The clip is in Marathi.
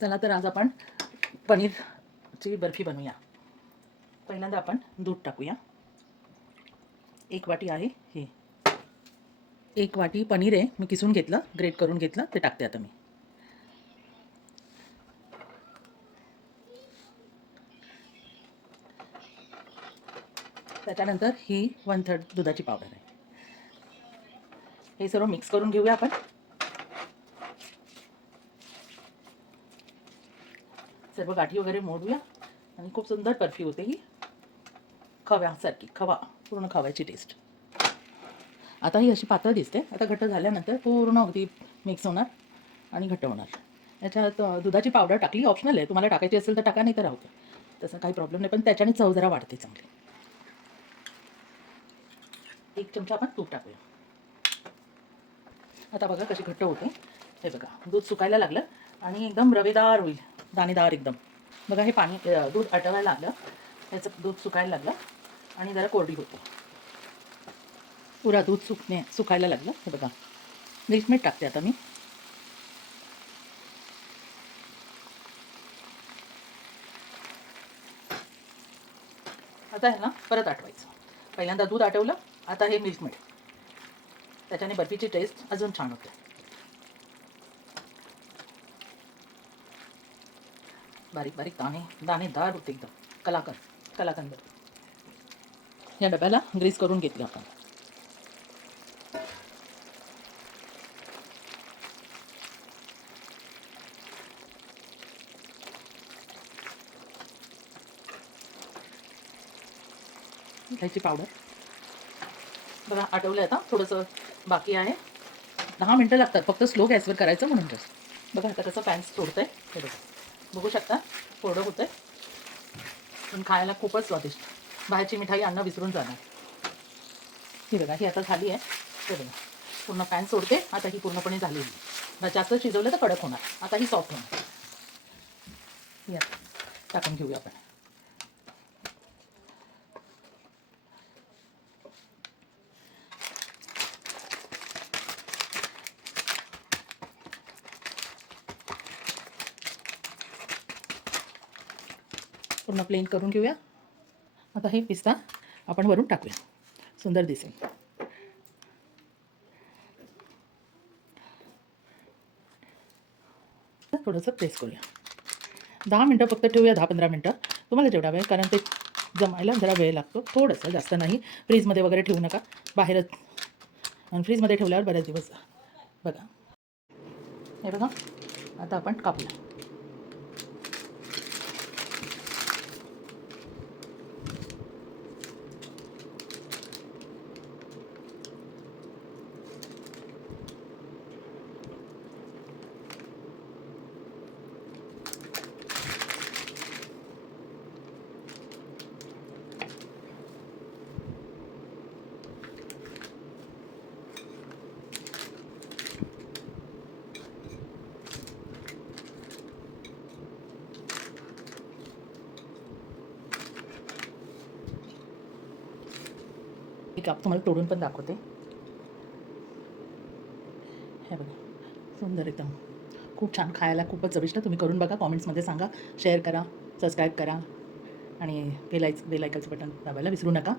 चला तर आज आपण पनीरची बर्फी बनवूया. पहिल्यांदा आपण दूध टाकूया. एक वाटी आहे हे. एक वाटी पनीर आहे. मी किसून घेतलं ग्रेट करून घेतलं ते टाकते आता मी. त्याच्यानंतर ही वन थर्ड दुधाची पावडर आहे. हे सर्व मिक्स करून घेऊया आपण. सर्व गाठी वगैरे मोडूया. आणि खूप सुंदर बर्फी होते ही. खव्यासारखी खवा पूर्ण खव्याची टेस्ट आता ही अशी पातळ दिसते. आता घट्ट झाल्यानंतर पूर्ण अगदी मिक्स होणार आणि घट्ट होणार. याच्यात दुधाची पावडर टाकली ऑप्शनल आहे. तुम्हाला टाकायची असेल तर टाका नाही तर राहू द्या तसं काही प्रॉब्लेम नाही. पण त्याच्याने चव जरा वाढते चांगली. एक चमचा आपण तूप टाकूया. आता बघा कशी घट्ट होते. हे बघा दूध सुकायला लागलं आणि एकदम रवेदार होईल. दाणेदार एकदम. बघा हे पाणी दूध आटवायला लागलं. त्याचं दूध सुकायला लागलं आणि जरा कोरडी होते. पुरा दूध सुकणे सुकायला लागलं. हे बघा. मिल्कमेट टाकते आता मी. आता ह्याला परत आठवायचं. पहिल्यांदा दूध आटवलं. आता हे मिल्कमेट त्याच्याने बर्फीची टेस्ट अजून छान होते. बारीक बारीक दाणे दाणेदार होते एकदम. कलाकंद कलाकंद. या डब्याला ग्रीस करून घेतलं आपण. मिठाईची पावडर बघा आटवलं आता थोडंसं बाकी आहे. दहा मिनटं लागतात फक्त स्लो गॅसवर करायचं म्हणून जास्त बघा आता कसं पॅन्स सोडतंय हे बघा. बघू शकता कोरडं आहे पण खायला खूपच स्वादिष्ट. बाहेरची मिठाई अन्न विसरून जाणार. ही बघा ही आता झाली आहे. ते बघा पूर्ण पॅन सोडते. आता ही पूर्णपणे झालेली आहे. जास्त शिजवलं तर कडक होणार. आता ही सॉफ्ट होणार. या टाकून घेऊया आपण. पूर्ण प्लेन करून घेऊया. आता हे पिस्ता आपण वरून टाकूया. सुंदर दिसेल. थोडंसं प्रेस करूया. दहा मिनटं फक्त ठेवूया दहा पंधरा मिनटं. तुम्हाला जेवढा वेळ कारण ते जमायला जरा वेळ लागतो. थोडंसं जास्त नाही. फ्रीजमध्ये वगैरे ठेवू नका. बाहेरच आणि फ्रीजमध्ये ठेवल्यावर बऱ्याच दिवस बघा. हे बघा. आता आपण कापूया. एक काप तुम्हाला तोडून पण दाखवते. हे बघा सुंदर एकदम. खूप छान खायला खूपच चविष्ट. तुम्ही करून बघा कॉमेंट्समध्ये सांगा. शेअर करा सबस्क्राईब करा. आणि बेलायच बेलायकलचं बटन दाबायला विसरू नका.